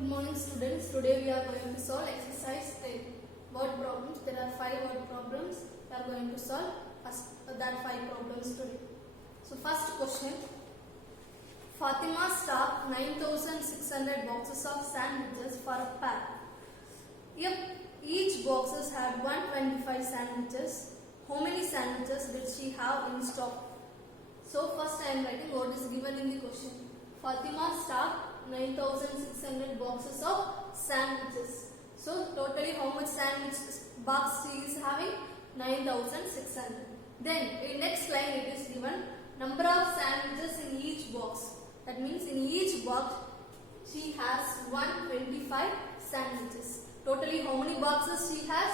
Good morning students. Today we are going to solve exercise 10 word problems. There are 5 word problems. We are going to solve that 5 problems today. So first question. Fatima stocked 9,600 boxes of sandwiches for a pack. If each boxes had 125 sandwiches, how many sandwiches did she have in stock? So first I am writing what is given in the question. Fatima stocked 9,600 boxes of sandwiches. So totally how much sandwich box she is having? 9,600. Then in next line it is given number of sandwiches in each box. That means in each box she has 125 sandwiches. Totally how many boxes she has?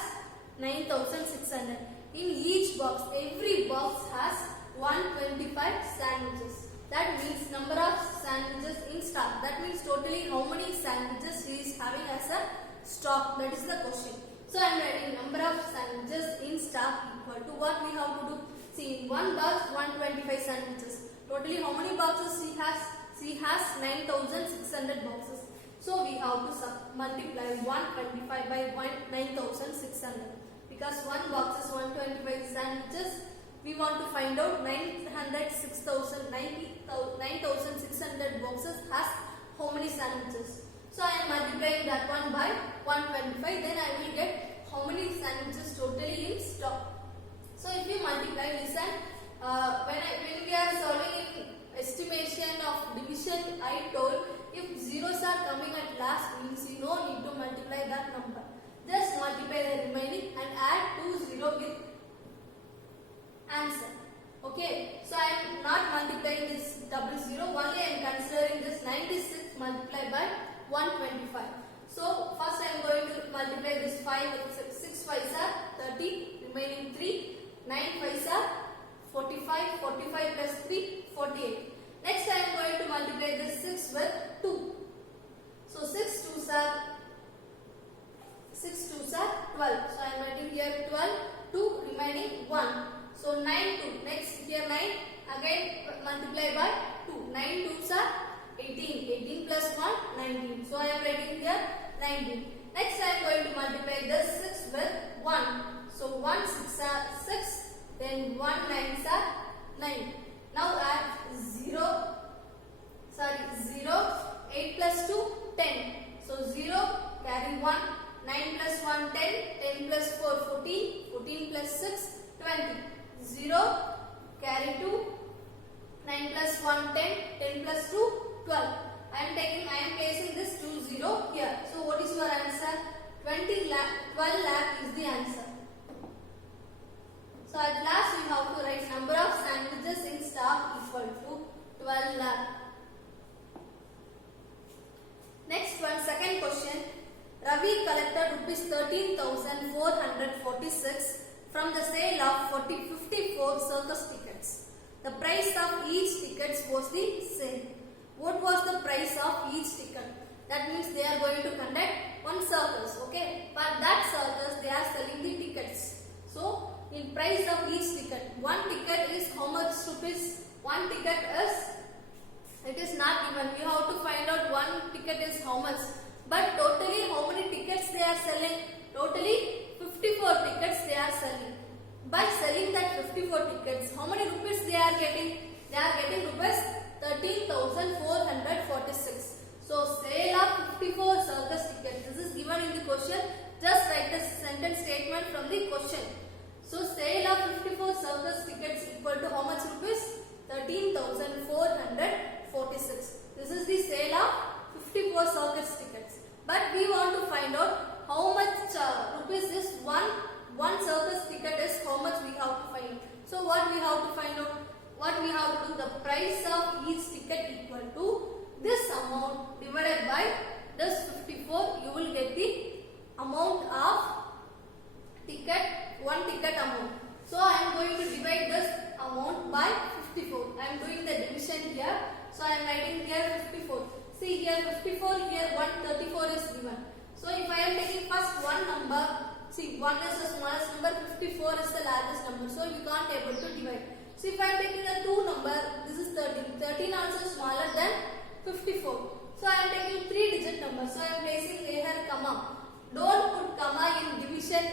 9,600. In each box, every box has 125 sandwiches. That means number of sandwiches in stock. That means totally how many sandwiches she is having as a stock. That is the question. So I am writing number of sandwiches in stock equal to what we have to do. See, in one box 125 sandwiches. Totally how many boxes she has? She has 9,600 boxes. So we have to multiply 125 by 9,600. Because one box is 125 sandwiches. We want to find out 9,600 boxes has how many sandwiches. So I am multiplying that one by 125. Then I will get how many sandwiches totally in stock. So if you multiply, listen. When we are solving in estimation of division, I told if zeros are coming at last means you no need to multiply that number. Just multiply the remaining and add 2 0 with answer. Okay, so I am not multiplying this 00, only I am considering this 96 multiplied by 125. So first I am going to multiply this 5 with 6 5s are 30, remaining 3, 9 5s are 45, 45 plus 3, 48. Next I am going to multiply this 6 with 2. So 6 2s are 12. So I am writing here 12, 2 remaining 1. So 9 2. Next here 9 again multiply by 2. 9 2s are 18. 18 plus 1 19. So I am writing here 19. Next I am going to multiply this 6 with 1. So 1 6 are 6. Then 1 9s are 9. Now add 0. 8 plus 2 10. So 0 carry 1. 9 plus 1 10. 10 plus 4 14. 14 plus 6 20. 0 carry 2, 9 plus 1 10, 10 plus 2 12. I am placing this 2 0 here. So what is your answer? 12 lakh is the answer. So at last we have to write number of sandwiches in stock equal to 12 lakh. Next one, second question. Ravi collected rupees 13,446 from the sale of 54 circus tickets. The price of each ticket was the same. What was the price of each ticket? That means they are going to conduct one circus. Okay. For that circus they are selling the tickets. So in price of each ticket, one ticket is how much rupees? One ticket is, it is not given. You have to find out one ticket is how much. But totally how many tickets they are selling? Totally 54 tickets they are selling. By selling that 54 tickets, how many rupees they are getting? They are getting rupees 13,446. So sale of 54 circus tickets. This is given in the question. Just write the sentence statement from the question. So sale of 54 circus tickets equal to how much rupees? 13,446. This is the sale of 54 circus tickets. But we want to find out how much rupees is one circus ticket is, how much we have to find. So what we have to find out? What we have to do? The price of each ticket equal to this amount divided by this 54. You will get the amount of ticket, one ticket amount. So I am going to divide this amount by 54. I am doing the division here. So I am writing here 54. See here 54, here 134 is given. So if I am taking first one number, see 1 is the smallest number, 54 is the largest number. So you can't able to divide. So if I am taking a 2 number, this is 13. 13 also smaller than 54. So I am taking 3 digit number. So I am Don't put comma in division.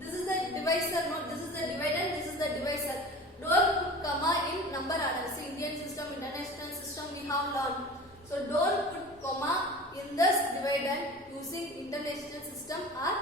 This is the divisor, no, this is the divider, this is the divisor. Don't put comma in number order. See, Indian system, international system we have learned. So don't put comma in this divider using international system or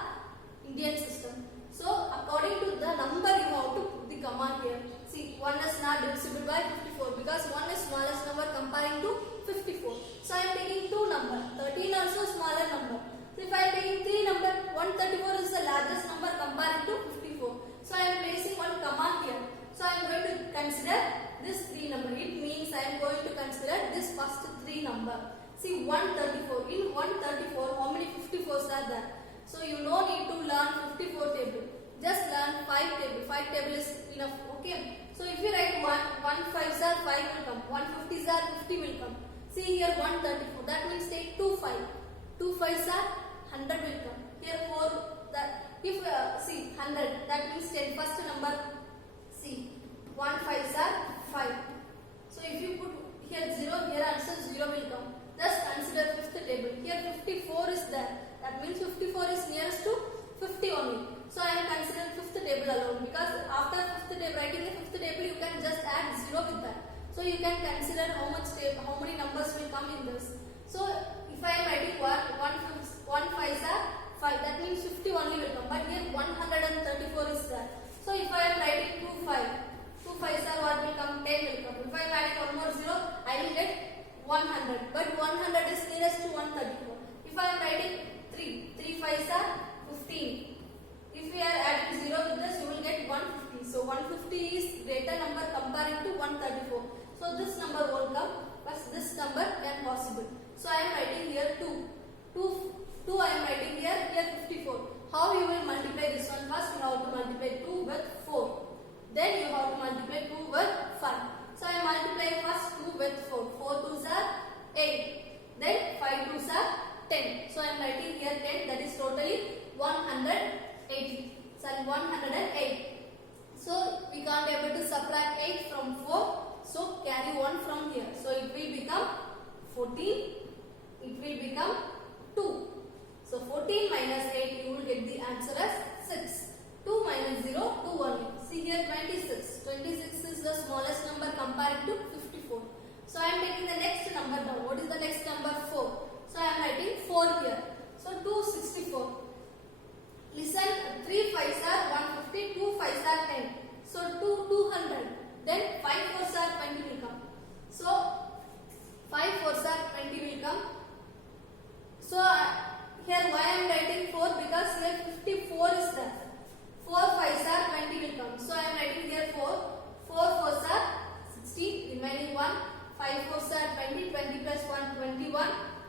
Indian system. So according to the number you have to put the comma here. See, 1 is not divisible by 54 because 1 is smallest number comparing to 54. So I am taking 2 number. 13 also smaller number. So if I am taking 3 number, 134 is the largest number comparing to 54. So I am placing one comma here. So I am going to consider this 3 number. It means I am going to consider this first 3 number. See, 134. In 134, how many 54s are there? So you no need to learn 54 table. Just learn 5 table. 5 table is enough. Okay. So if you write 1 5s are 5 will come. 150s are 50 will come. See here 134. That means take 2 5. 2 5s are 100 will come. Here 4. That if see 100. That means 10. First number. See 1 5s are 5. So if you put here 0, here answer 0 will come. Just consider fifth table. Here 54 is there. That means 54 is nearest to 50 only. So I am considering fifth table alone because after fifth table, writing the fifth table, you can just add 0 with that. So you can consider how many numbers will come in this. So if I am writing 1 5s are 5, that means 50 only will come. But here 134 is there. So if I am writing 2 5s are what will come? 10 will come. If I am adding one more 0, I will get 100. But 100 is nearest to 134. If I am writing 3 5s are 15. If we are adding 0 with this, you will get 150. So 150 is greater number comparing to 134. So this number won't come, but this number can possible. So I am writing here 2 I am writing here 54. How you will multiply this one? First you have to multiply 2 with 4. Then you have to multiply 2 with 5. So I am multiplying first 2 with 4. 4 2s are 8. Then 5 2s are 10. So I am writing here 10. That is totally 180. So 108. So we can't able to subtract 8 from 4. So carry 1 from here. So it will become 14. It will become 2. So 14 minus 8, you will get the answer as 6. 2 minus 0, 2 only. See here 26. 26 is the smallest number compared to 54. So I am taking the next number down. What is the next number? 4. So I am writing 4 here. So 264. Listen, 3 5s are 150, 2 5s are 10. So 200. Then 5 4s are 20 will come. So 5 4s are 20 will come. So here why I am writing 4? Because here 54 is there. 4 5s are 20 will come. So I am writing here 4. 4 4s are 60. Remaining 1. 5 4s are 20. 20 plus 1 21.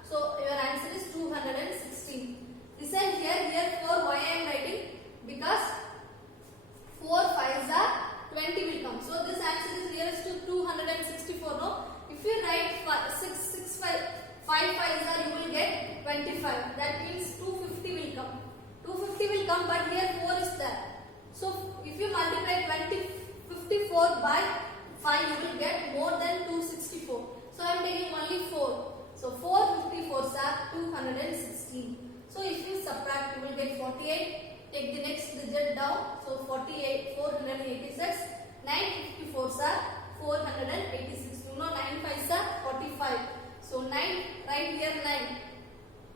So your answer is 216. Listen here 4 why I am writing? Because 4 5s are 20 will come. So this answer is nearest to 264. No? If you write 5 5s are, you will get 25. That means 250 will come. 250 will come, but here 4 is there. So if you multiply 54 by 5, you will get more than 264. So I am taking only 4. So 4 54s are 216. So if you subtract, you will get 48. Take the next digit down. So 48, 486. 9 54s are 486. You know 9 5s are 45. So 9, write here 9.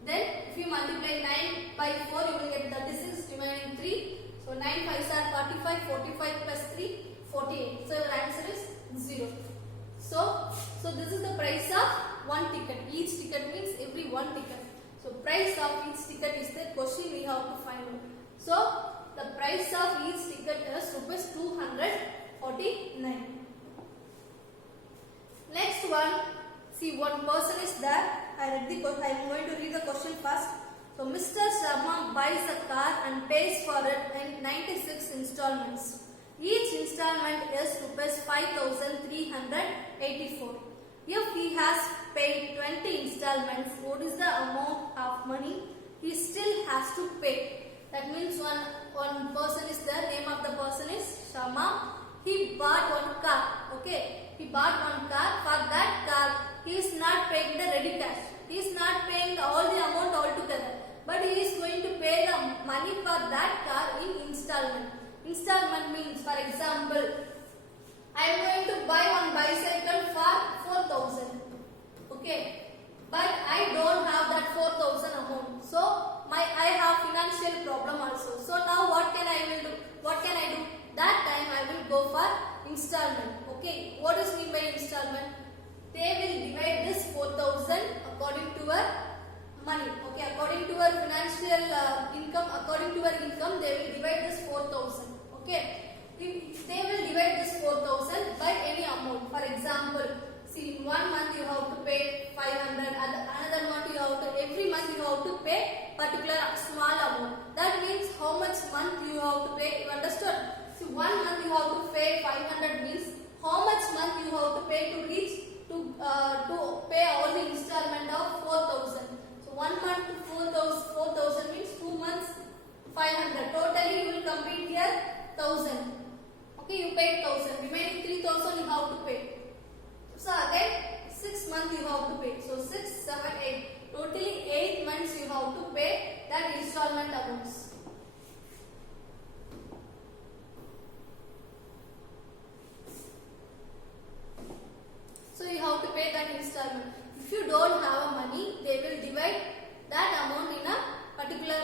Then if you multiply 9 by 4, you will get 36, remaining 3. So 9 5s are 45, 45 plus 3, 48. So your answer is 0. So this is the price of one ticket. Each ticket means every one ticket. So price of each ticket is the question we have to find out. So the price of each ticket is rupees 249. Next one. See, one person is there. I am going to read the question first. So, Mr. Sharma buys a car and pays for it in 96 installments. Each installment is rupees 5,384. If he has paid 20 installments, what is the amount of money he still has to pay? That means one person is there. Name of the person is Sharma. He bought one car. Okay. He bought one car. For that car, he is not paying the ready cash. He is not paying all the amount altogether. but he is going to pay the money for that car in installment. Installment means, for example, I am going to buy one bicycle for 4,000. Okay, but I don't have that 4,000 amount. So I have financial problem also. So now what can I do? That time I will go for installment. Okay, what is mean by installment? They will divide this 4,000 according to our money. Okay, according to our financial income, they will divide this 4,000. Okay, they will divide this 4,000 by any amount. For example, see, in 1 month you have to pay 500, another month you have to, every month you have to pay particular small amount. That means how much month you have to pay. You understood? See, 1 month you have to pay 500 means how much month you have to pay to reach to pay all the installment of 4,000. So 1 month to 4,000 means 2 months 500. Totally you will complete here 1,000. Okay, you paid 1,000. Remaining 3,000 you have to pay. So again 6 months you have to pay. So 6, 7, 8. Totally 8 months you have to pay that installment amounts. So you have to pay that installment. If you don't have money, they will divide that amount in a particular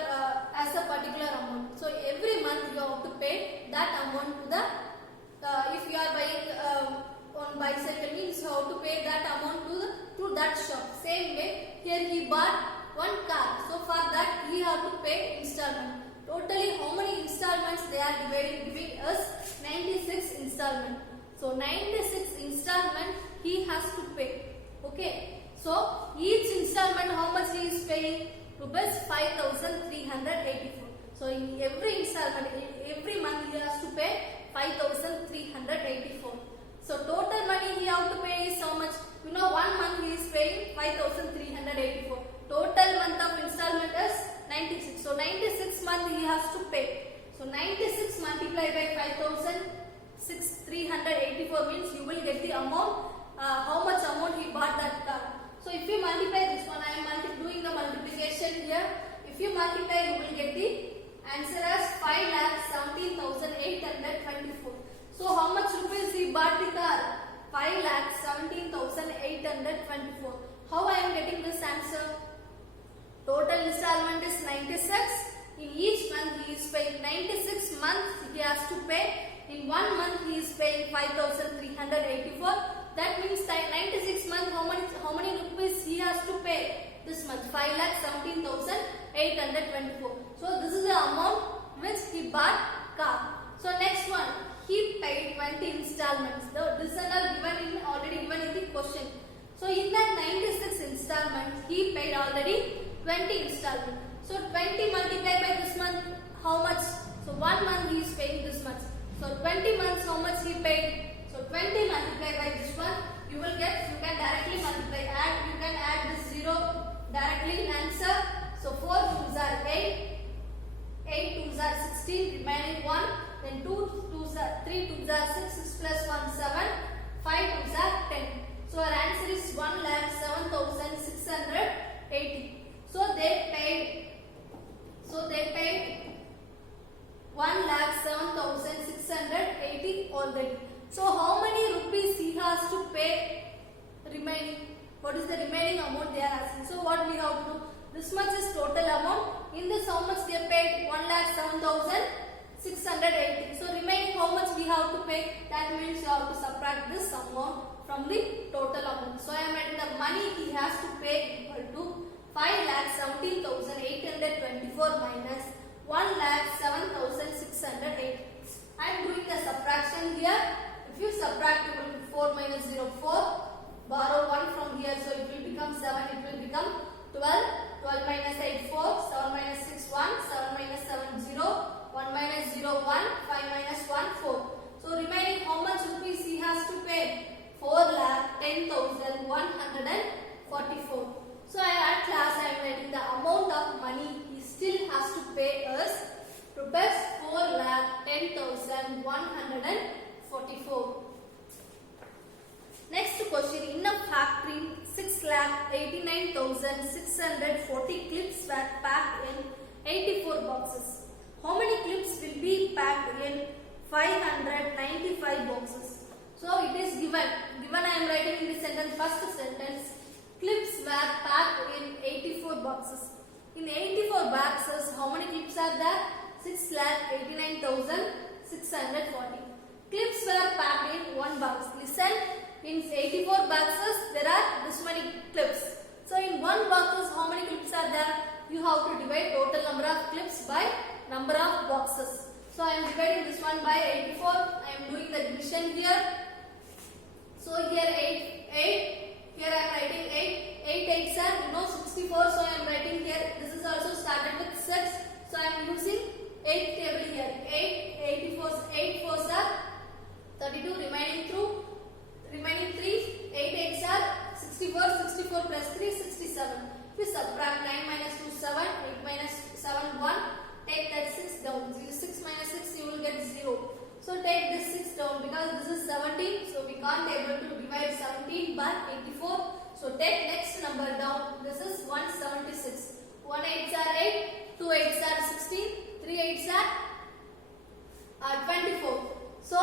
as a particular amount. So every month you have to pay that amount to the if you are buying on bicycle means you have to pay that amount to that shop. Same way here he bought one car. So for that he have to pay installment. Totally how many installments they are giving us? 96 installment. So 96 installment he has to pay. Okay. So each installment how much he is paying? Rupees 5,384. So in every installment, every month he has to pay 5,384. So total money he have to pay is how much? You know, 1 month he is paying 5,384. Total month of installment is 96. So 96 month he has to pay. So 96 multiplied by 5,384 means you will get the amount, how much amount he bought that car. So if you multiply this one, I am doing the multiplication here. If you multiply, you will get the answer as 5,17,824. So how much rupees he bought the car? 5,17,824. How I am getting this answer? Total installment is 96. In each month he is paying 96 months he has to pay. In 1 month he is paying 5,384. That means 96 months how many rupees he has to pay this month? 5,17,824. So this is the amount which he bought car. So next one, he paid 20 installments. This is already given in the question. So in that 96 installments he paid already 20 installments. So 20 multiplied by this month how much? So 1 month he is paying this much. So 20 months how much he paid? So 20 multiplied by this one, you will get, you can directly multiply, you can add this 0 directly in answer. So 4 2s are 8, 8 2s are 16, remaining 1, then 3 2s are 6, 6 plus 1 7, 5 2s are 10. So our answer is 1,07,680. So they paid 1,07,680 already. So how many rupees he has to pay remaining? What is the remaining amount they are asking? So what we have to do? This much is total amount. In this how much they paid? 1,07,680. So remaining how much we have to pay? That means you have to subtract this amount from the total amount. So I am writing the money he has to pay equal to 5,17,824 minus 1,07,608. I am doing the subtraction here. If you subtract, it will be 4 minus 0, 4. Borrow 1 from here, so it will become 7, it will become 12. 12 minus 8, 4. 7 minus 6, 1. 7 minus 7, 0. 1 minus 0, 1. 5 minus 1, 4. So remaining how much rupees he has to pay? 4,10,144. So at last I am writing the amount of money he still has to pay us rupees 4,10,144. Next question, in a factory 6,89,640 clips were packed in 84 boxes. How many clips will be packed in 595 boxes? So it is given I am writing in the sentence, first sentence, clips were packed in 84 boxes. In 84 boxes, how many clips are there? 6,89,640. Clips were packed in one box. Listen, in 84 boxes there are this many clips. So in one boxes, how many clips are there? You have to divide total number of clips by number of boxes. So I am dividing this one by 84. I am doing the division here. So here 8. Here I am writing 8. 8 8s are 64. So I am writing here. This is also started with 6. So I am using 8 table here. 8 4s are 32. Remaining 3. 8 8s are 64. 64 plus 3 67. If you subtract 9 minus 2 7. 8 minus 7 1. Take that 6 down. 6 minus 6 you will get 0. So take this 6 down because this is 17. So we can't able to divide 17 by 84. So take next number down. This is 176. 1 8s are 8. 2 8s are 16. 3 8s are 24. So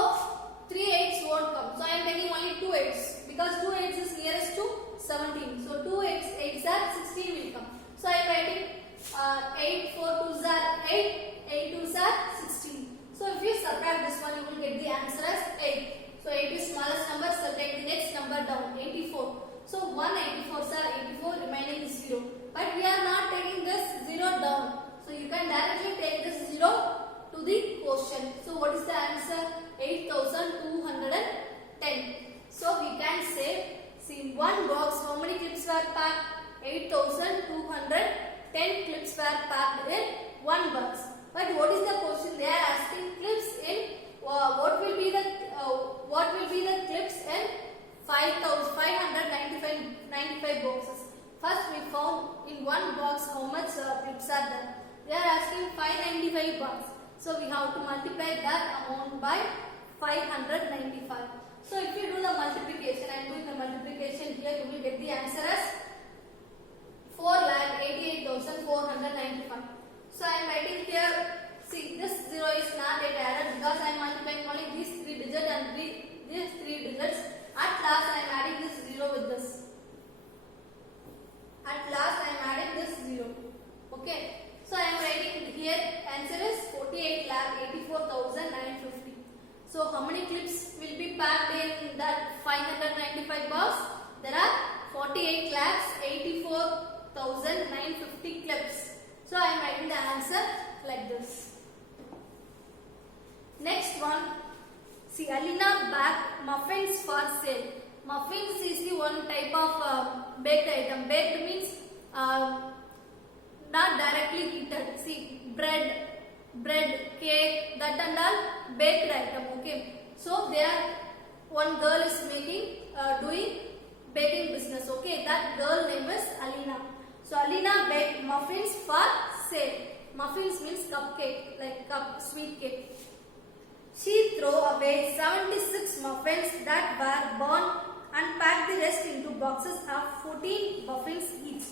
3 8s won't come. So I am taking only 2 8s because 2 8s is nearest to 17. So 2 8s are 16 will come. So I am writing 8 4 2s are 8. 8 2s are 16. So if you subtract this one, you will get the answer as 8. So 8 is smallest number. So take the next number down. 84. So 184s are 84. Remaining is 0. But we are not taking this 0 down. So you can directly take this 0 to the quotient. So what is the answer? 8,210. So we can say, see, in one box how many clips were packed? 8,210 clips were packed in one box. But what is the question? They are asking clips in what will be the clips in 595 boxes. First we found in one box how much clips are there. They are asking 595 box. So we have to multiply that amount by 595. So if you do the multiplication, I am doing the multiplication here, you will get the answer as 4,88,495. So I am writing here, see this 0 is not yet added because I am multiplying only these 3 digits and these 3 digits. At last I am adding this 0 with this. At last I am adding this 0. Okay. So I am writing here answer is 48,84,950. So how many clips will be packed in that 595 box? There are 48,84,950 clips. So I am writing the answer like this. Next one, see, Alina baked muffins for sale. Muffins is the one type of baked item. Baked means not directly heated. See, bread, cake, that and all baked item. Okay. So there, one girl is doing baking business. Okay, that girl name is Alina. So Alina baked muffins for sale. Muffins means cupcake, like sweet cake. She threw away 76 muffins that were burned and packed the rest into boxes of 14 muffins each.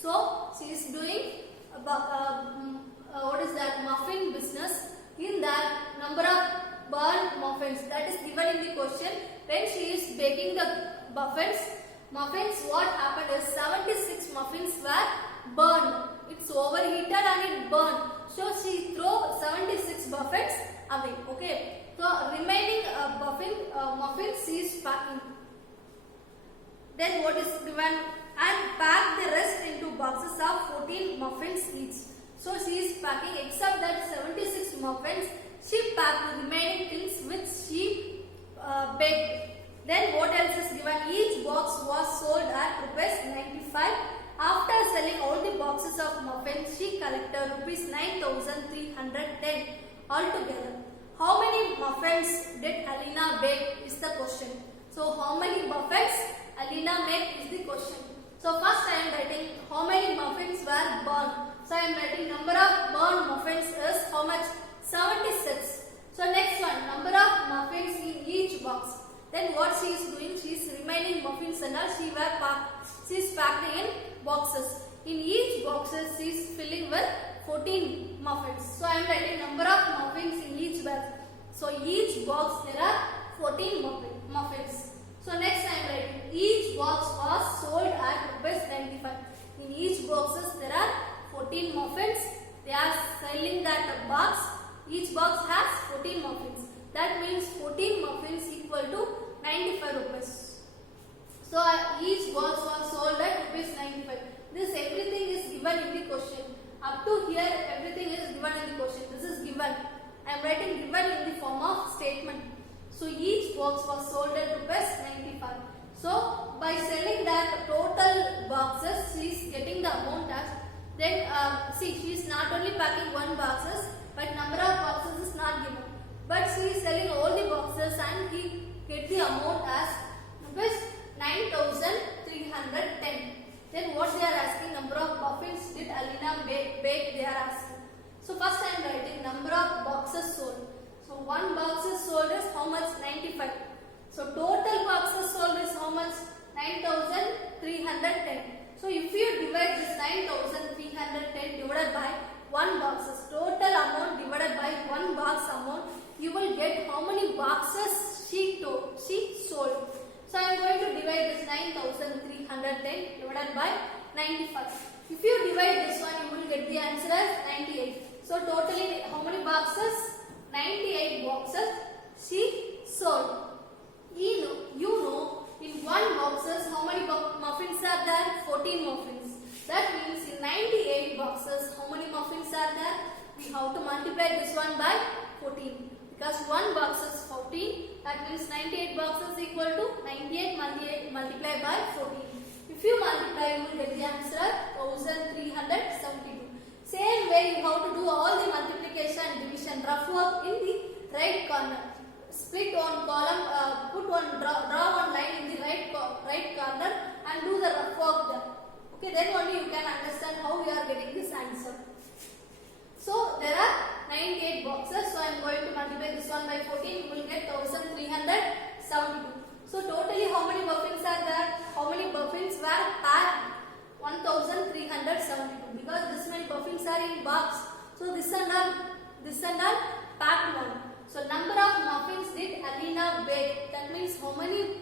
So she is doing what is that, muffin business. In that, number of burned muffins that is given in the question. When she is baking the muffins, what happened is 76 muffins were burned. It's overheated and it burned. So she threw 76 muffins away. Okay. So remaining muffins she is packing. Then what is given? And pack the rest into boxes of 14 muffins each. So she is packing, except that 76 muffins, she packed the remaining things which she baked. Then what else is given? Each box was sold at rupees 95. After selling all the boxes of muffins, she collected rupees 9,310 altogether. How many muffins did Alina bake is the question. So how many muffins Alina made is the question. So first I am writing how many muffins were burned. So I am writing number of burned muffins is how much? 76. So next one, number of muffins in each box. Then what she is doing? She is remaining muffins and all. She is packed in boxes. In each boxes she is filling with 14 muffins. So I am writing number of muffins in each bag. So each box there are 14 muffins. So next I am writing each box was sold at rupees 95. In each boxes there are 14 muffins. They are selling that box. Each box has 14 muffins. That means 14 muffins equal to 95 rupees. So each box was sold at rupees 95. This everything is given in the question. Up to here everything is given in the question. This is given. I am writing given in the form of statement. So each box was sold at rupees 95. So by selling that total boxes, she is getting the amount as. Then see, she is not only packing one boxes, but number of boxes is not given. But she is selling all the boxes and he get the amount as rupees 9,310. Then what they are asking, number of muffins did Alina bake they are asking. So first I am writing number of boxes sold. So one box is sold is how much? 95. So total boxes sold is how much? 9,310. So if you divide this 9,310 divided by 1 boxes, total amount divided by 1 box amount, you will get how many boxes she sold. So I am going to divide this 9,310 divided by 95. If you divide this one, you will get the answer as 98. So totally how many boxes? 98 boxes she sold. You know in one boxes how many muffins are there? 14 muffins. That means in 98 boxes how many muffins are there? We have to multiply this one by 14. Because one box is 14, that means 98 boxes equal to 98 multiplied by 14. If you multiply, you will get the answer 1372. Same way you have to do all the multiplication and division rough work in the right corner. Split one column, put one draw one line in the right corner and do the rough work there. Okay, then only you can understand how you are getting this answer. So there are 98 boxes. So I am going to multiply this one by 14. You will get 1372. So totally how many muffins are there? How many muffins were packed? 1372. Because this many muffins are in box. So this and all packed one. So number of muffins did Alina bake? That means how many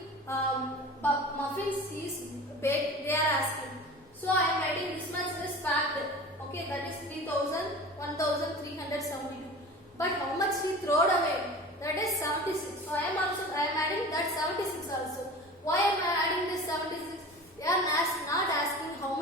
muffins she is baked? They are asking. So I am writing this much is packed. Okay, that is 1372. But how much he thrown away? That is 76. So I am adding that 76 also. Why am I adding this 76? They are not asking how